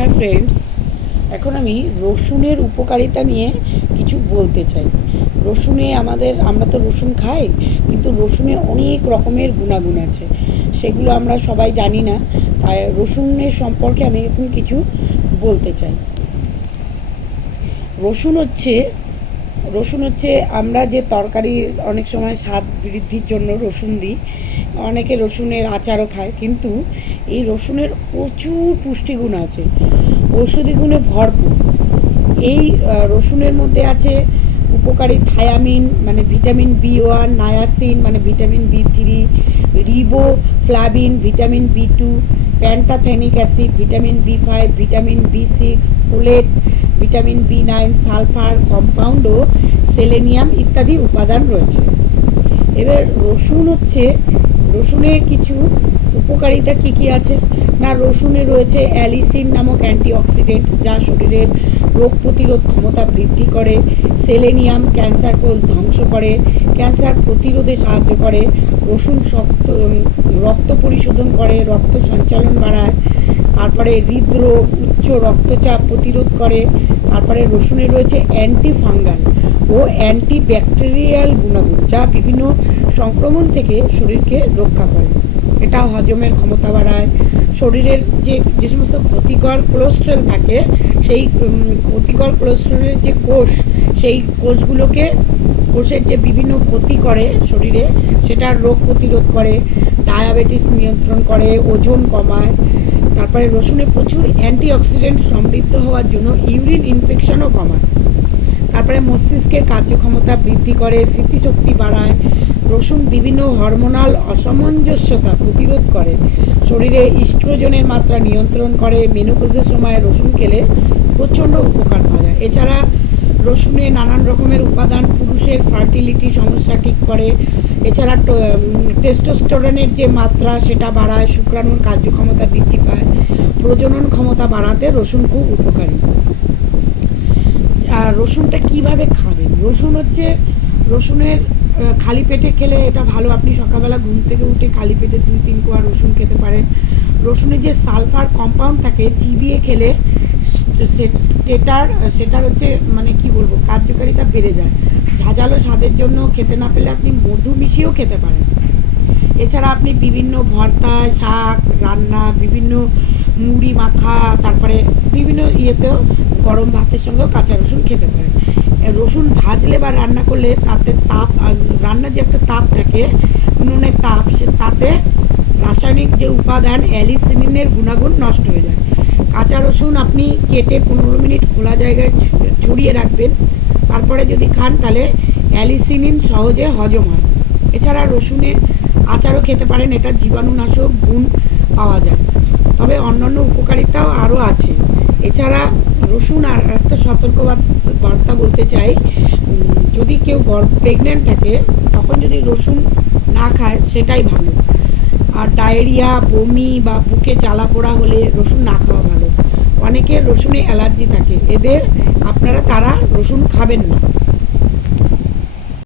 Hi friends, এখন আমি রসুনের উপকারিতা নিয়ে কিছু বলতে চাই। আমরা তো রসুন খাই, কিন্তু রসুনের অনেক রকমের গুণাগুণ আছে, সেগুলো আমরা সবাই জানি না। তাই রসুনের সম্পর্কে আমি এখন কিছু বলতে চাই। রসুন হচ্ছে রসুন হচ্ছে আমরা যে তরকারি অনেক সময় স্বাদ বৃদ্ধির জন্য রসুন দিই, অনেকে রসুনের আচারও খায়, কিন্তু এই রসুনের প্রচুর পুষ্টিগুণ আছে, ঔষধি গুণে ভরপুর। এই রসুনের মধ্যে আছে উপকারী থায়ামিন মানে ভিটামিন বি 1, নায়াসিন মানে vitamin B 3, riboflavin vitamin B 2, pantothenic acid vitamin B 5, vitamin B 6, folate vitamin B 9, sulphur compound ও সেলেনিয়াম ইত্যাদি উপাদান রয়েছে। এবার রসুনের কিছু উপকারিতা কী কী আছে না, রসুনে রয়েছে অ্যালিসিন নামক অ্যান্টিঅক্সিডেন্ট, যা শরীরের রোগ প্রতিরোধ ক্ষমতা বৃদ্ধি করে। সেলেনিয়াম ক্যান্সার কোষ ধ্বংস করে, ক্যান্সার প্রতিরোধে সাহায্য করে। রসুন রক্ত পরিশোধন করে, রক্ত সঞ্চালন বাড়ায়। তারপরে হৃদরোগ, উচ্চ রক্তচাপ প্রতিরোধ করে। তারপরে রসুনে রয়েছে অ্যান্টিফাঙ্গাল ও অ্যান্টিব্যাকটেরিয়াল গুণাগুণ, যা বিভিন্ন সংক্রমণ থেকে শরীরকে রক্ষা করে। এটা হজমের ক্ষমতা বাড়ায়। শরীরের যে সমস্ত ক্ষতিকর কোলেস্টেরল থাকে, সেই ক্ষতিকর কোলেস্টেরলের যে সেই কোষের যে বিভিন্ন ক্ষতি করে শরীরে, সেটার রোগ প্রতিরোধ করে, ডায়াবেটিস নিয়ন্ত্রণ করে, ওজন কমায়। তারপরে রসুনে প্রচুর অ্যান্টিঅক্সিডেন্ট সমৃদ্ধ হওয়ার জন্য ইউরিন ইনফেকশনও কমায়। তারপরে মস্তিষ্কের কার্যক্ষমতা বৃদ্ধি করে, স্মৃতিশক্তি বাড়ায়। রসুন বিভিন্ন হরমোনাল অসামঞ্জস্যতা প্রতিরোধ করে, শরীরে ইস্ট্রোজেনের মাত্রা নিয়ন্ত্রণ করে। মেনোপজের সময় রসুন খেলে প্রচণ্ড উপকার পাওয়া যায়। এছাড়া রসুনে নানান রকমের উপাদান পুরুষের ফার্টিলিটি সমস্যা ঠিক করে। এছাড়া টেস্টোস্টেরনের যে মাত্রা সেটা বাড়ায়, শুক্রাণুর কার্যক্ষমতা বৃদ্ধি পায়। প্রজনন ক্ষমতা বাড়াতে রসুন খুব উপকারী। আর রসুনটা কীভাবে খাবেন? রসুনের খালি পেটে খেলে এটা ভালো। আপনি সকালবেলা ঘুম থেকে উঠে খালি পেটে 2-3 কোয়া রসুন খেতে পারেন। রসুনের যে সালফার কম্পাউন্ড থাকে, চিবিয়ে খেলে সেটার মানে কি বলবো, কার্যকারিতা বেড়ে যায়। ঝাঁঝালো স্বাদের জন্য খেতে না পেলে আপনি মধু মিশিয়েও খেতে পারেন। এছাড়া আপনি বিভিন্ন ভর্তা, শাক রান্না, বিভিন্ন মুড়ি মাখা, তারপরে বিভিন্ন ইয়েতেও গরম ভাতের সঙ্গেও কাঁচা রসুন খেতে পারেন। রসুন ভাজলে বা রান্না করলে তাতে রান্নার যে একটা তাপ থাকে, উনুনের তাপ, তাতে রাসায়নিক যে উপাদান অ্যালিসিনিনের গুণাগুণ নষ্ট হয়ে যায়। কাঁচা রসুন আপনি কেটে 15 মিনিট খোলা জায়গায় ছড়িয়ে রাখবেন, তারপরে যদি খান তাহলে অ্যালিসিনিন সহজে হজম হয়। এছাড়া রসুনের আচারও খেতে পারেন, এটা জীবাণুনাশক গুণ পাওয়া যায়। তবে অন্যান্য উপকারিতাও আরও আছে। এছাড়া রসুন আর একটা সতর্কবার্তা বলতে চাই, যদি কেউ প্রেগনেন্ট থাকে তখন যদি রসুন না খায় সেটাই ভালো। আর ডায়রিয়া, বমি বা বুকে জ্বালা পোড়া হলে রসুন না খাওয়া ভালো। অনেকের রসুনে অ্যালার্জি থাকে, তারা রসুন খাবেন না।